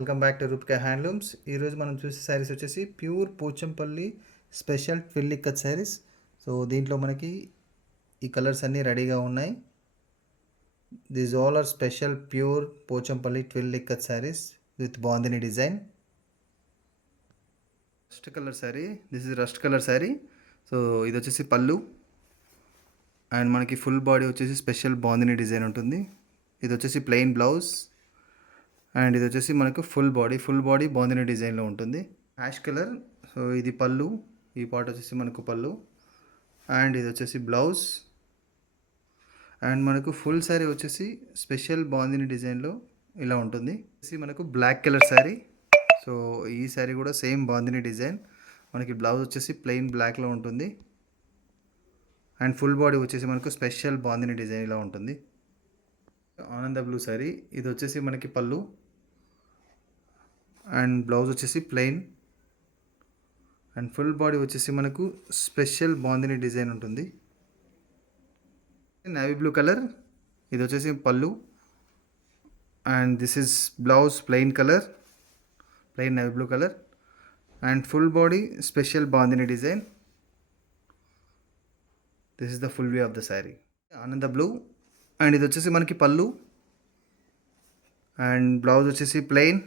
Welcome back to Rupika handlooms. ఈరోజు మనం చూసే శారీస్ వచ్చేసి pure Pochampally special twill ikat saris. So దీంట్లో మనకి ఈ కలర్స్ అన్నీ రెడీగా ఉన్నాయి. These all are special pure Pochampally twill ikat saris with bandhani design. Rust colour sari, this is rust colour sari. So ఇది వచ్చేసి పళ్ళు అండ్ మనకి ఫుల్ బాడీ వచ్చేసి స్పెషల్ బాందిని డిజైన్ ఉంటుంది. ఇది వచ్చేసి ప్లెయిన్ బ్లౌజ్ అండ్ ఇది వచ్చేసి మనకు ఫుల్ బాడీ బాందిని డిజైన్లో ఉంటుంది. Ash colour. సో ఇది పళ్ళు, ఈ పార్ట్ వచ్చేసి మనకు పళ్ళు అండ్ ఇది వచ్చేసి బ్లౌజ్ అండ్ మనకు ఫుల్ శారీ వచ్చేసి స్పెషల్ బాందిని డిజైన్లో ఇలా ఉంటుంది. మనకు బ్లాక్ కలర్ శారీ. సో ఈ శారీ కూడా సేమ్ బాందిని డిజైన్. మనకి బ్లౌజ్ వచ్చేసి ప్లెయిన్ బ్లాక్లో ఉంటుంది అండ్ ఫుల్ బాడీ వచ్చేసి మనకు స్పెషల్ బాందిని డిజైన్ ఇలా ఉంటుంది. ఆనంద బ్లూ శారీ. ఇది వచ్చేసి మనకి పళ్ళు అండ్ బ్లౌజ్ వచ్చేసి ప్లెయిన్ అండ్ ఫుల్ బాడీ వచ్చేసి మనకు స్పెషల్ బాందిని డిజైన్ ఉంటుంది. Navy blue colour. ఇది వచ్చేసి pallu and this is blouse plain colour, plain navy blue colour and full body special bandhani design. This is the full view of the sari. ఆనంద blue and ఇది వచ్చేసి మనకి పళ్ళు అండ్ బ్లౌజ్ వచ్చేసి plain,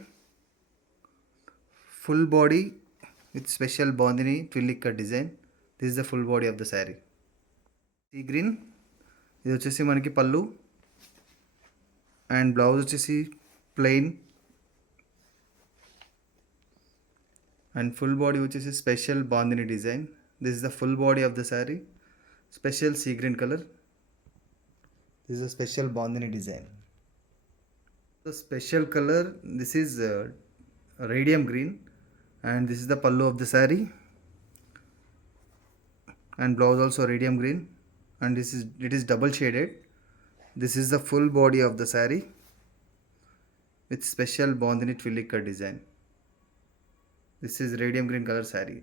full body with special bandhani ట్విల్ ikat design. This is the full body of the sari. Sea green. ఇది వచ్చేసి మనకి పళ్ళు అండ్ బ్లౌజ్ వచ్చేసి ప్లెయిన్ అండ్ ఫుల్ బాడీ వచ్చేసి special bandhani design. This is the full body of the sari. Special sea green colour. This is the special bandhani design. The special colour, this is radium green and this is the pallu of the saree and blouse also radium green and it is double shaded. This is the full body of the saree with special bandhani twill ikkat design. This is radium green color saree.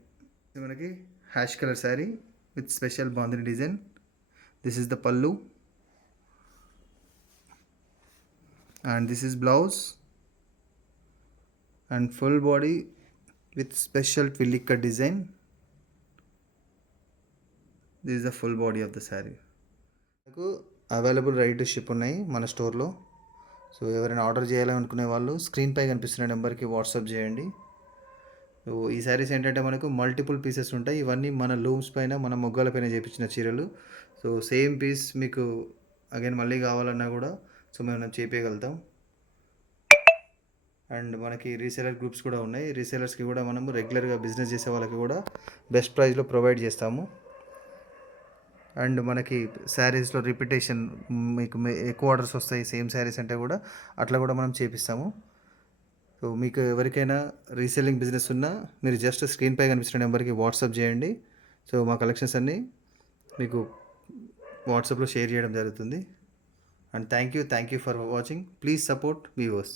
Manaki hash color saree with special bandhani design. This is the pallu and this is blouse and full body with special twill ikkat design. This is the full body of the saree. మనకు available ready to ship ఉన్నాయి మన స్టోర్లో. సో ఎవరైనా ఆర్డర్ చేయాలనుకునే వాళ్ళు స్క్రీన్పై కనిపిస్తున్న నెంబర్కి వాట్సాప్ చేయండి. సో ఈ శారీస్ ఏంటంటే మనకు మల్టిపుల్ పీసెస్ ఉంటాయి. ఇవన్నీ మన లూమ్స్ పైన, మన మొగ్గాల పైన చేపించిన చీరలు. సో సేమ్ పీస్ మీకు అగైన్ మళ్ళీ కావాలన్నా కూడా సో మేము చేపించగలుగుతాం. అండ్ మనకి రీసేలర్ గ్రూప్స్ కూడా ఉన్నాయి. రీసేలర్స్కి కూడా మనము రెగ్యులర్గా బిజినెస్ చేసే వాళ్ళకి కూడా బెస్ట్ ప్రైస్లో ప్రొవైడ్ చేస్తాము. అండ్ మనకి శారీస్లో రిపిటేషన్, మీకు ఎక్కువ ఆర్డర్స్ వస్తాయి సేమ్ శారీస్ అంటే కూడా అట్లా కూడా మనం చేపిస్తాము. సో మీకు ఎవరికైనా రీసేలింగ్ బిజినెస్ ఉన్నా మీరు జస్ట్ స్క్రీన్పై కనిపించిన నెంబర్కి వాట్సాప్ చేయండి. సో మా కలెక్షన్స్ అన్నీ మీకు వాట్సాప్లో షేర్ చేయడం జరుగుతుంది. And thank you for watching. Please support viewers.